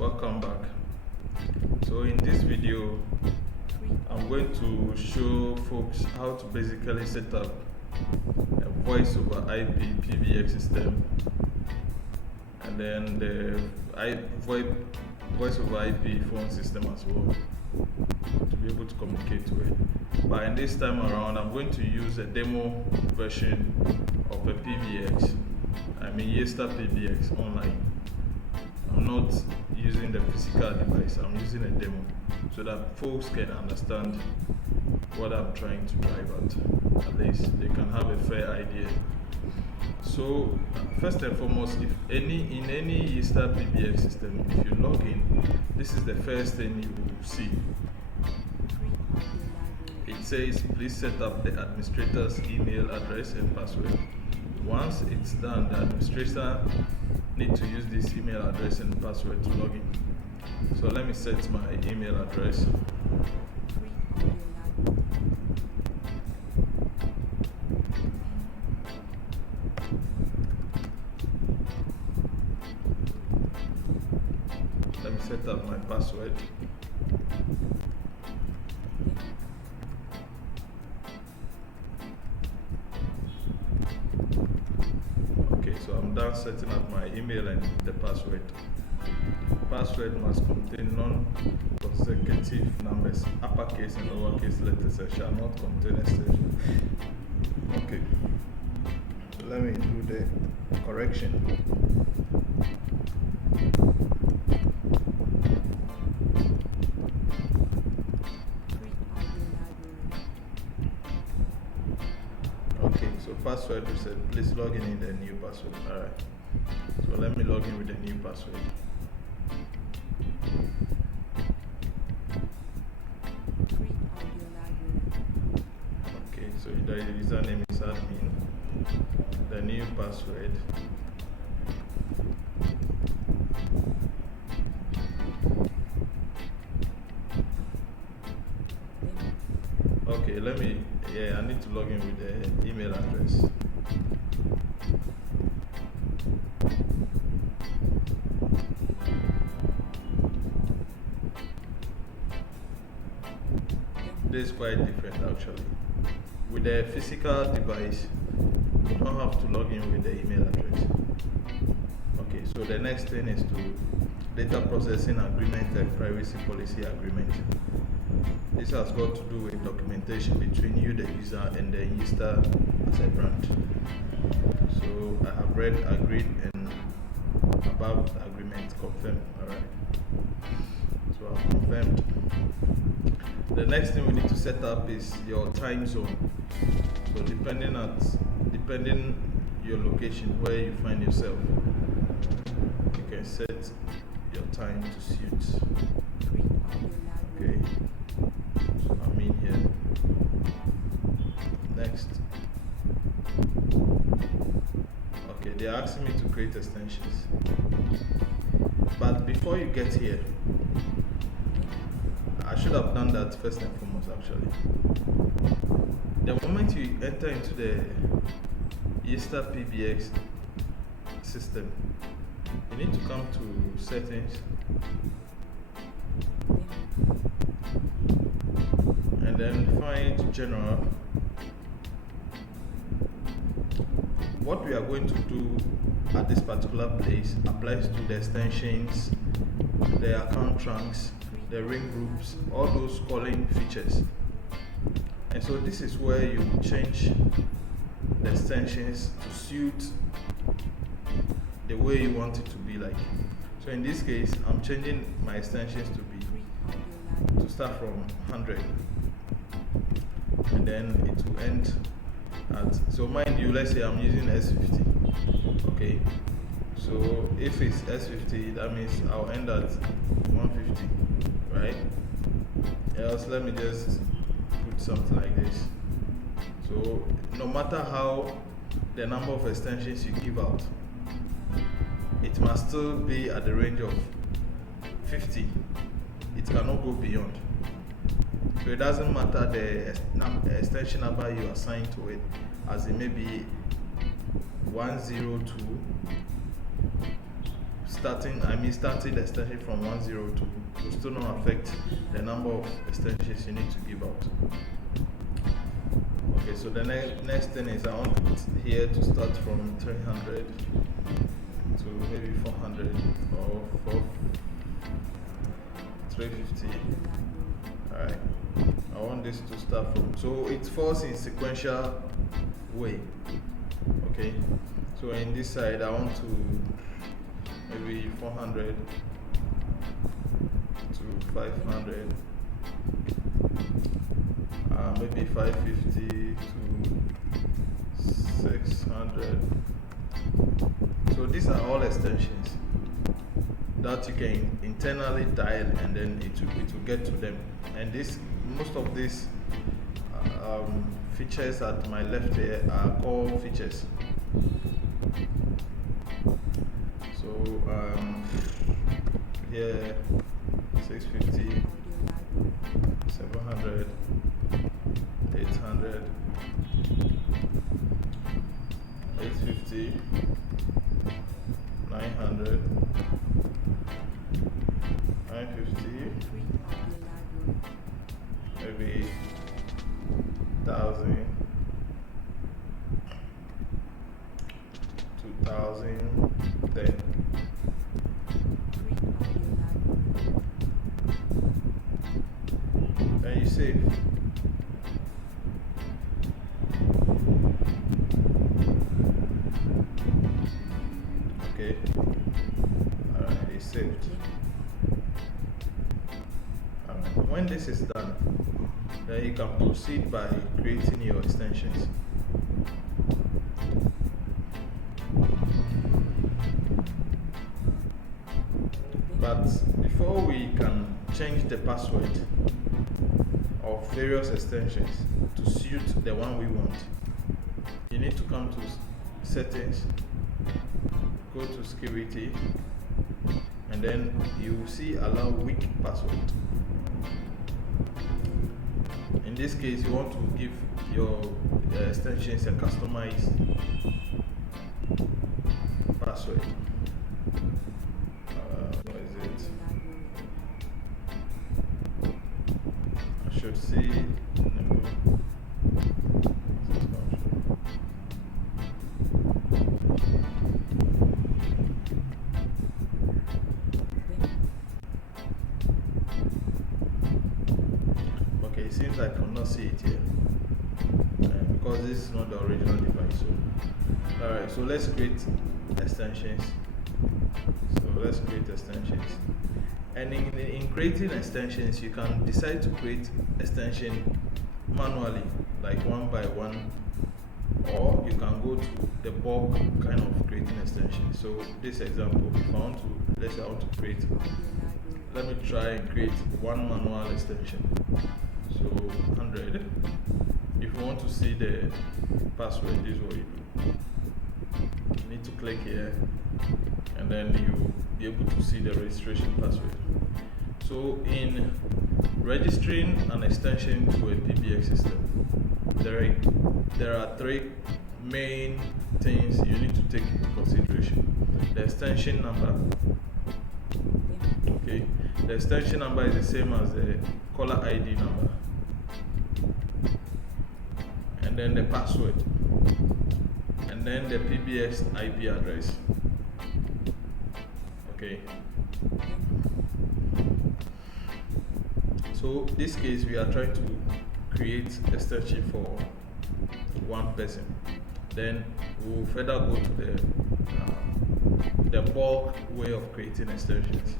Welcome back. So in this video I'm going to show folks how to basically set up a voice over IP PBX system and then the VoIP voice over IP phone system as well to be able to communicate with. But in this time around I'm going to use a demo version of a PBX. I mean Yeastar Pbx online. I'm not using the physical device, I'm using a demo so that folks can understand what I'm trying to drive at least they can have a fair idea. So first and foremost, in any Yeastar PBX system, if you log in, this is the first thing you will see. It says please set up the administrator's email address and password. Once it's done, the administrator need to use this email address and password to log in. So let me set my email address. Let me set up my password. Okay, so I'm done setting up my email and the password. Password must contain non-consecutive numbers, uppercase and lowercase letters, and shall not contain extension. Okay, so let me do the correction. Okay, so password reset. Please log in the new password. Alright. So let me log in with the new password. Okay, so the username is admin. The new password. Okay, I need to log in with the email address. This is quite different actually. With the physical device, you don't have to log in with the email address. Okay, so the next thing is to data processing agreement and privacy policy agreement. This has got to do with documentation between you, the user, and the Yeastar as a brand. So I have read, agreed, and above agreement confirmed. Alright. So I've confirmed. The next thing we need to set up is your time zone. So depending your location where you find yourself, you can set your time to suit. Okay. So I'm in here. Next. Okay, they're asking me to create extensions. But before you get here, I should have done that first and foremost actually. The moment you enter into the Yeastar PBX system, you need to come to settings and then find general. What we are going to do at this particular place applies to the extensions, the account trunks, the ring groups, all those calling features. And so this is where you change the extensions to suit the way you want it to be like. So in this case, I'm changing my extensions to start from 100, and then it will end at, so mind you, let's say I'm using S50. Okay, so if it's S50, that means I'll end at 150, right? Else let me just put something like this. So no matter how the number of extensions you give out, it must still be at the range of 50. It cannot go beyond. So it doesn't matter the extension number you assign to it, as it may be 102 starting the extension from 102 will still not affect the number of extensions you need to give out. Okay, so the next thing is I want here to start from 300 to maybe 400 or 350. Alright, I want this to start from, so it falls in sequential way. Okay, so in this side I want to maybe 400 to 500, maybe 550 to 600. So these are all extensions that you can internally dial, and then it will get to them. And most of these features at my left here are called features. So here 650, 700, 800, 850, 900, 950, maybe 1000, 2000, 10. And you save. Okay. Alright, it's saved. When this is done, then you can proceed by creating your extensions. But before we can change the password of various extensions to suit the one we want, you need to come to settings, go to security, and then you will see allow weak password. In this case, you want to give your extensions a customized password. What is it? I should see. Okay, it seems I cannot see it here because this is not the original device. So, alright, so let's create extensions. And in creating extensions, you can decide to create extension manually, like one by one, or you can go to the bulk kind of creating extensions. So this example, if I want to, let's say I want to create, let me try and create one manual extension. So 100. If you want to see the password, this is what you do. You need to click here, and then you'll be able to see the registration password. So in registering an extension to a PBX system, there are three main things you need to take into consideration. The extension number. Okay, the extension number is the same as the caller ID number, and then the password, and then the PBX IP address. Okay. So in this case, we are trying to create extension for one person. Then we'll further go to the bulk way of creating extensions.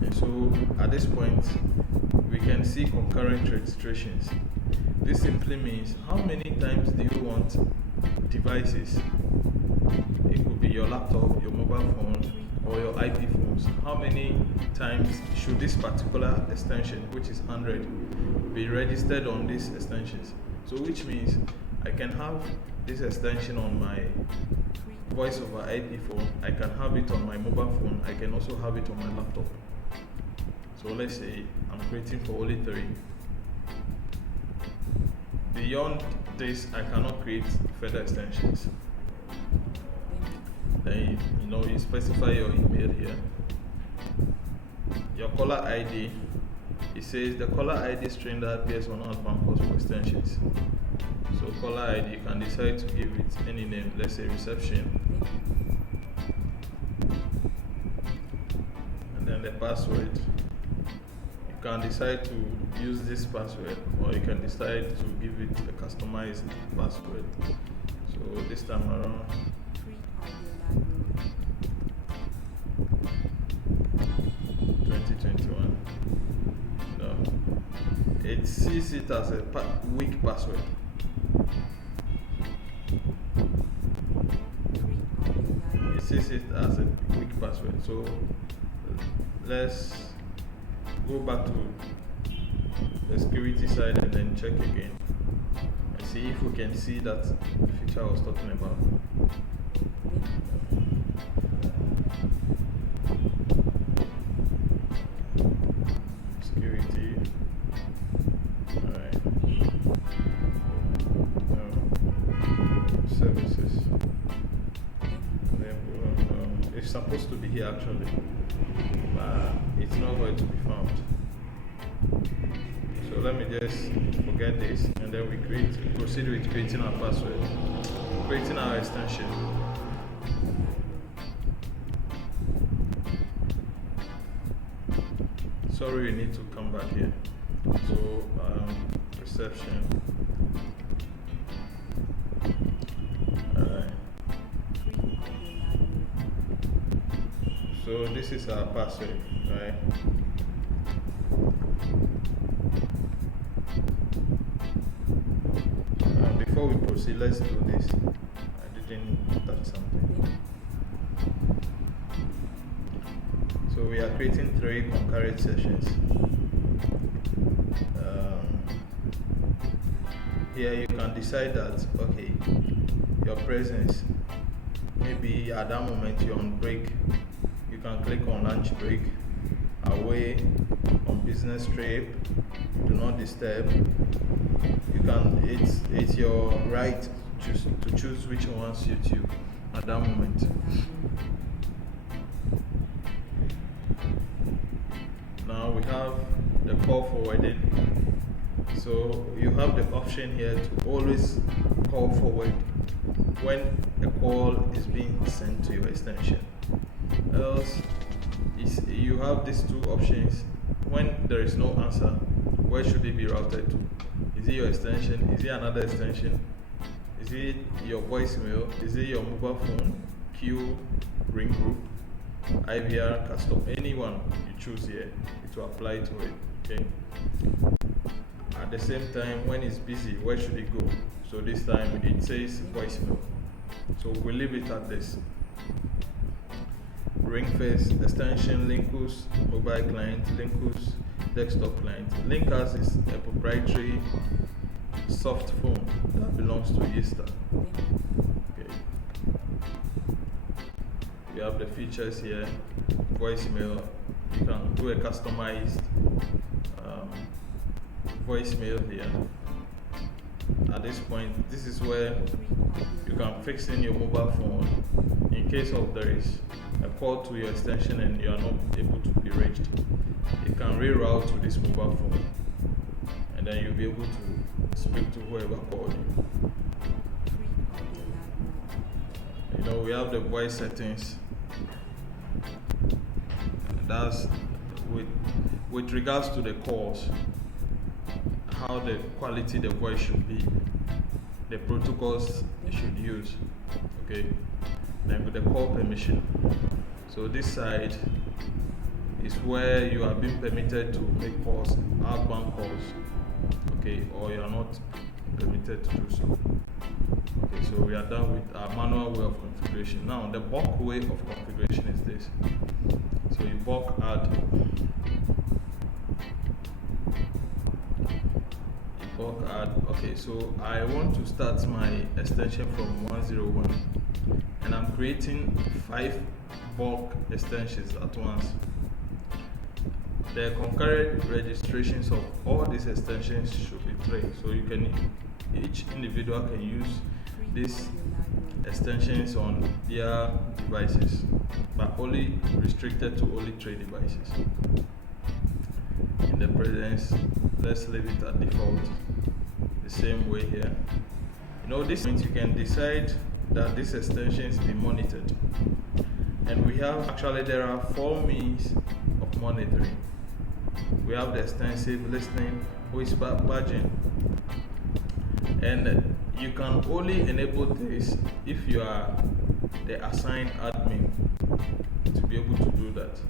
And so at this point, we can see concurrent registrations. This simply means how many times do you want devices? It could be your laptop, your mobile phone, or your IP phones. How many times should this particular extension, which is 100, be registered on these extensions? So which means I can have this extension on my voice over IP phone, I can have it on my mobile phone, I can also have it on my laptop. So let's say I'm creating for only 3. Beyond this, I cannot create further extensions. Then you specify your email here. Your caller ID, it says the caller ID string that appears on outbound calls for extensions. So caller ID, you can decide to give it any name, let's say reception, and then the password. You can decide to use this password, or you can decide to give it a customized password. So this time around, 2021. No, it sees it as a weak password. It sees it as a weak password. So let's go back to the security side and then check again and see if we can see that feature I was talking about. Security. Alright. Services. It's supposed to be here actually, but it's not going to be found. So let me just forget this, and then we proceed with creating our password, creating our extension. Sorry, we need to come back here. So reception. Alright. So this is our password, right? Before we proceed, let's do this. I didn't touch something. So we are creating 3 concurrent sessions. Here you can decide that, okay, your presence, maybe at that moment you're on break, you can click on lunch break, away, on business trip, do not disturb. You can, it's your right to choose which one suits you at that moment. Now we have the call forwarding. So you have the option here to always call forward when a call is being sent to your extension. Else, you have these 2 options. When there is no answer, where should it be routed to? Is it your extension? Is it another extension? Is it your voicemail? Is it your mobile phone, queue, ring group, IVR, custom? Anyone you choose here, it will apply to it. Okay. At the same time, when it's busy, where should it go? So this time it says voicemail. So we'll leave it at this. Ring first, extension, Linkus, mobile client, Linkus, desktop client. Linkus is a proprietary soft phone that belongs to Yeastar. Okay. We have the features here. Voicemail. You can do a customized voicemail here. At this point, this is where you can fix in your mobile phone in case of there is a call to your extension and you are not able to be reached. You can reroute to this mobile phone, and then you'll be able to speak to whoever called you. We have the voice settings. That's with regards to the calls, how the quality the voice should be, the protocols you should use. Okay. Then with the call permission. So this side is where you are being permitted to make calls, outbound calls. Okay, or you are not permitted to do so. Okay, so we are done with our manual way of configuration. Now the bulk way of configuration is this. So you bulk add. Okay, so I want to start my extension from 101, and I'm creating 5 bulk extensions at once. The concurrent registrations of all these extensions should be 3, so you can, each individual can use this extensions on their devices, but only restricted to only 3 devices. In the presence, let's leave it at default, the same way here. This means you can decide that these extensions be monitored, and there are 4 means of monitoring. We have the extensive listening, which is badging, and you can only enable this if you are the assigned admin to be able to do that.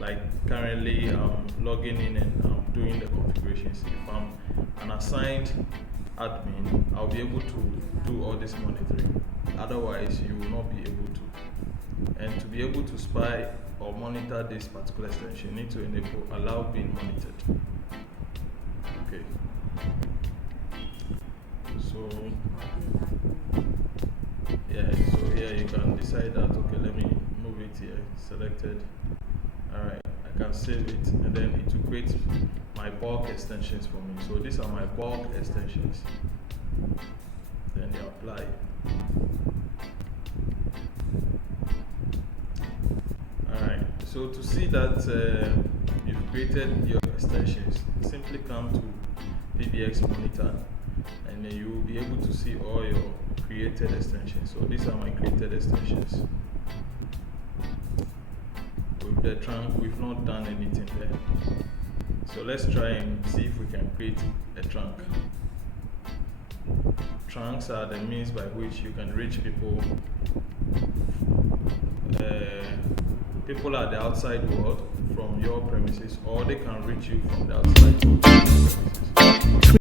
Like currently logging in and doing the configurations. If I'm an assigned admin, I'll be able to do all this monitoring. Otherwise, you will not be able to. And to be able to spy or monitor this particular extension, you need to enable allow being monitored. Okay. So here you can decide that, okay, let me move it here, selected. Alright, I can save it, and then it will create my bulk extensions for me. So these are my bulk extensions. Then they apply. Alright, so to see that you've created your extensions, simply come to Pbx Monitor, and then you will be able to see all your created extensions. So these are my created extensions. With the trunk, we've not done anything there. So let's try and see if we can create a trunk. Trunks are the means by which you can reach people. People at the outside world from your premises, or they can reach you from the outside world from your premises.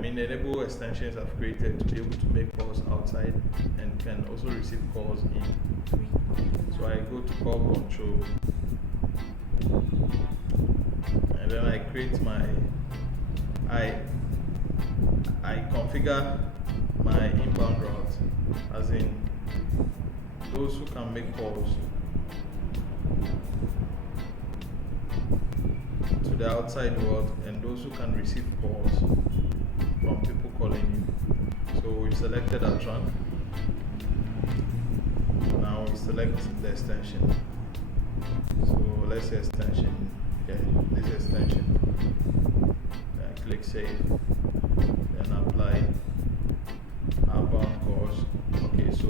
Enable extensions I've created to be able to make calls outside and can also receive calls in. So I go to call control, and then I create I configure my inbound route, as in those who can make calls to the outside world and those who can receive calls from people calling you. So we've selected our trunk. Now we select the extension. So let's say extension. Okay, this extension. click save, then apply outbound calls. Okay, so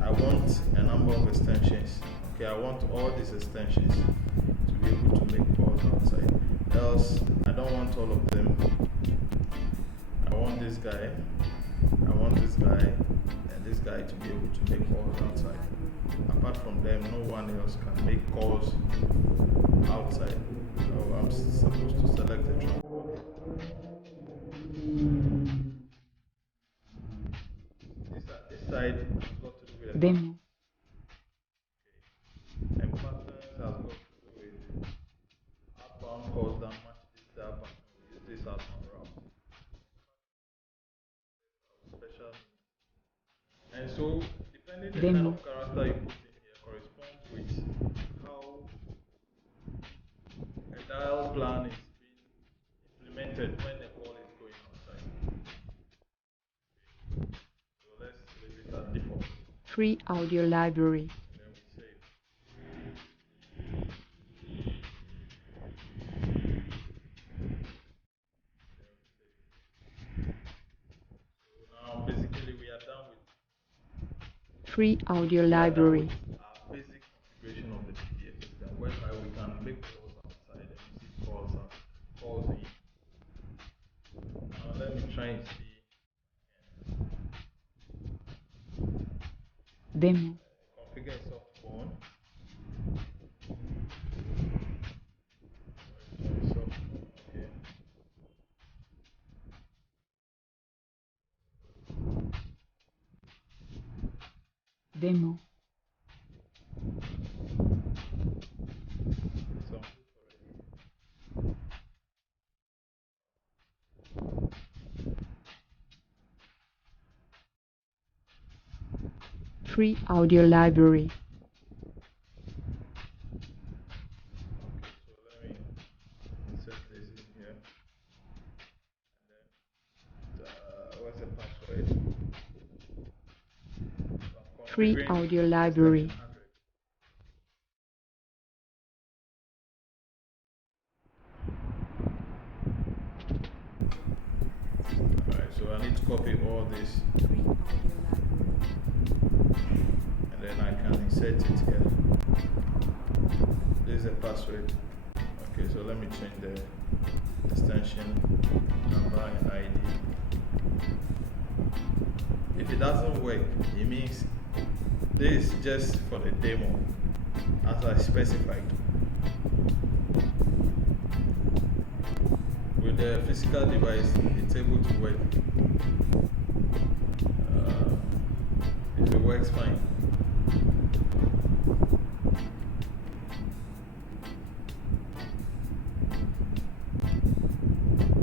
I want a number of extensions. Okay, I want all these extensions to be able to make calls outside. Else, I don't want all of them. I want this guy, and this guy to be able to make calls outside. Apart from them, no one else can make calls outside. So I'm supposed to select the track. This side has got to do with Demo. and patterns has got to do with outbound calls that match this pattern. We use this as our route. Special. And so, depending the kind of character you put in here corresponds with how a dial plan is being implemented when the call is going outside. So let's leave it at default. Free audio library. And then we save. So now basically we are done with Free audio library. our basic configuration of the PBX system, whereby we can make calls outside and receive calls out, calls in. Now let me try and see Demo. configure a soft phone. Okay. Demo. So Free audio library. so let me insert this in here. And then what's the password? So Free audio library. Alright, so I need to copy all this and then I can insert it here. This is the password. Okay, so let me change the extension number and ID. If it doesn't work, it means this is just for the demo as I specified. With the physical device, it's able to work. If it works fine.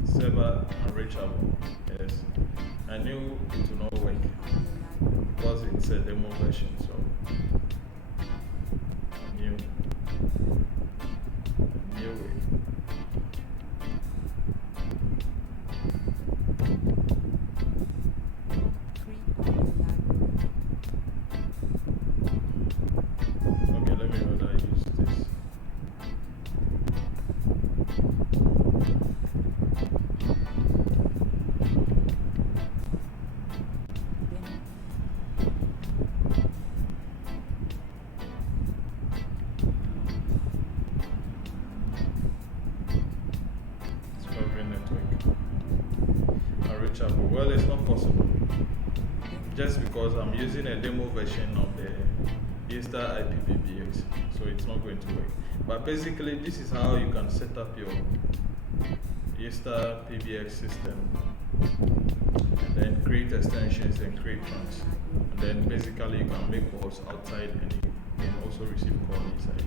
Server unreachable. Yes. I knew it would not work because it's a demo version, so I knew it. Okay, let me rather use this. Unreachable. Well, it's not possible. Just because I'm using a demo version of the Yeastar IPPBX, so it's not going to work. But basically, this is how you can set up your Yeastar PBX system, and then create extensions and create trunks. And then basically, you can make calls outside and you can also receive calls inside.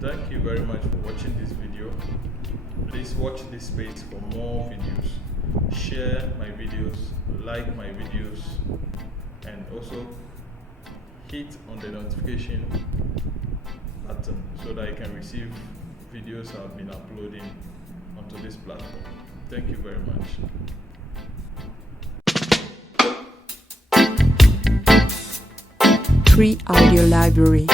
Thank you very much for watching this video. Please watch this space for more videos. Share my videos, like my videos, and also hit on the notification button so that you can receive videos I've been uploading onto this platform. Thank you very much. Free audio library.